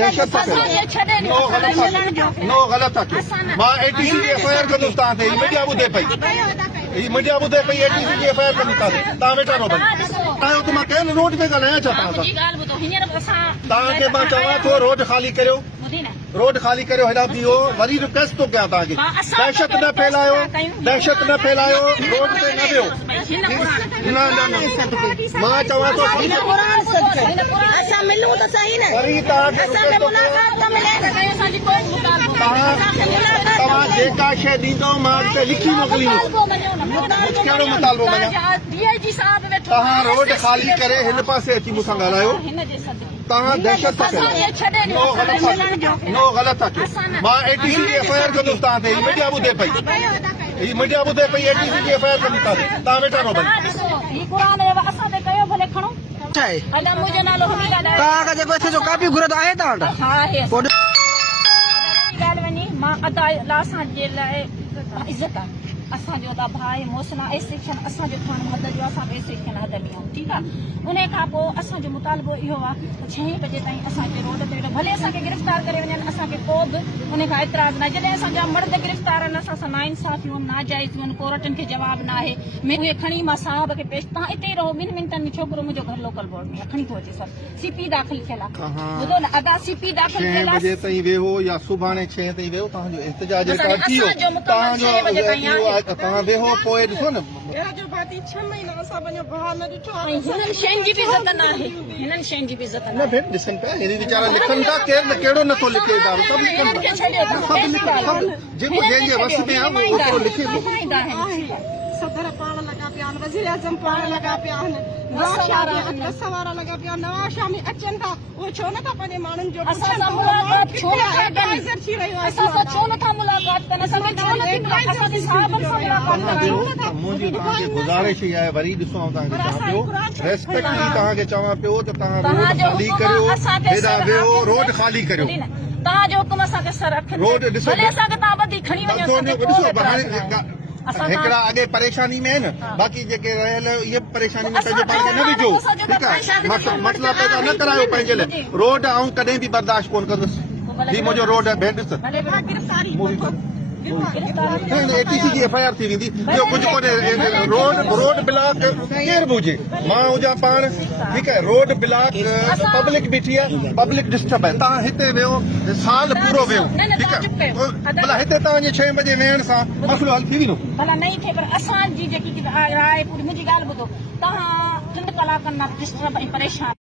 दहशत नो गलत था मां एटीसी की एफआईआर कंदुसि तव्हां ते मीडिया ॿुधे पई मीडिया ॿुधे पई एटीसी की एफआईआर कंदुसि तव्हां वेठा रहो तव्हां त मां कहिं रोड ते ॻाल्हायां छा तव्हांखे मां चवां थो रोड ख़ाली करियो रोड खाली करियो हेॾा बीहो वरी रिक्वेस्ट थो कयां तव्हांखे दहशत न फैलायो रोड ते न वियो न मां चवां थो वरी तव्हां जेका शइ ॾींदव मां अॻिते लिखी मोकिलींदुसि कहिड़ो मुतालबो तव्हां रोड ख़ाली करे हिन पासे अची मूंसां ॻाल्हायो तव्हां दहशत नो गलत था मां एटीसी की एफआईआर कंदुसि तव्हां ते मीडिया ॿुधे पई एटीसी की एफआईआर कंदुसि तव्हां वेठा रहो तव्हांखां जेको हिते जो कापी घुरे थो आहे तव्हां वटि मां असांजे लाइ इज़त आहे असांजो त भाई मोसना ए सेक्शन असांजो थानो हद जो असां ए सेक्शन हद में आहियूं ठीकु आहे उन खां पोइ असांजो मुतालबो इहो आहे 6 बजे ताईं असांखे रोड ते भले असांखे गिरफ़्तार करे वञनि असांखे को बि उन खां एतिराज़ न जॾहिं असांजा मर्द गिरफ़्तार आहिनि असां सां नाइंसाफ़ियूं नाजाइज़ियूं आहिनि कोर्टनि खे जवाबु न आहे उहे खणी मां साहब खे पेश तव्हां हिते ई रहो 2 मिंटनि में छोकिरो मुंहिंजो घर लोकल बोर्ड में खणी थो अचे सर सीपी दाख़िल थियल आहे ॿुधो न अदा सीपी दाख़िल थियल 6 बजे ताईं वेहो या सुभाणे 6 ताईं वेहो तव्हांजो इंतजाज रिकॉर्ड थी वियो तव्हां वेहो पोइ ॾिसो न हिननि शयुनि जी बि इज़त न आहे न भेण ॾिसनि पिया हे वीचारा लिखनि था केरु न कहिड़ो नथो लिखे इदारो सभु जेको जंहिंजे वस में आहे ओतिरो लिखे थो सदर पाण लॻा पिया आहिनि वज़ीर आज़म पाण लॻा पिया आहिनि बस वारा लॻा पिया नवाज़ शाह में अचनि था उहे छो नथा पंहिंजे माण्हुनि जो मुंहिंजी तव्हांखे गुज़ारिश ई आहे वरी ॾिसो तव्हांखे चवां पियो रेस्पेक्टली तव्हांखे चवां पियो त तव्हां रोड ख़ाली करियो हेॾा वेहो रोड ख़ाली करियो तव्हांजो हुकुम असांखे सर रोड ॾिसो असांखे तव्हां ॿधी खणी वञो हिकिड़ा अॻे परेशानी में आहिनि बाक़ी जेके रहियल इहे परेशानी में पंहिंजे पाण खे न विझो ठीकु आहे मसइला पैदा न करायो पंहिंजे लाइ रोड आऊं कॾहिं बि बर्दाश्त कोन कंदुसि हीउ मुंहिंजो रोड आहे भेण ॾिस एटीसी जी एफआईआर थी वेंदी ॿियो कुझु कोन्हे रोड ब्लॉक केरु बि हुजे मां हुजां पाण ठीकु आहे रोड ब्लॉक पब्लिक बीठी आहे पब्लिक डिस्टर्ब आहे तव्हां हिते वियो साल पूरो वियो ठीकु आहे भला हिते तव्हांजे 6 बजे वेहण सां मसइलो हल थी वेंदो भला नहीं थे पर असांजी जेकी राय पूरी मुंहिंजी ॻाल्हि ॿुधो तव्हां 3 कलाकनि मां डिस्टर्ब ऐं परेशान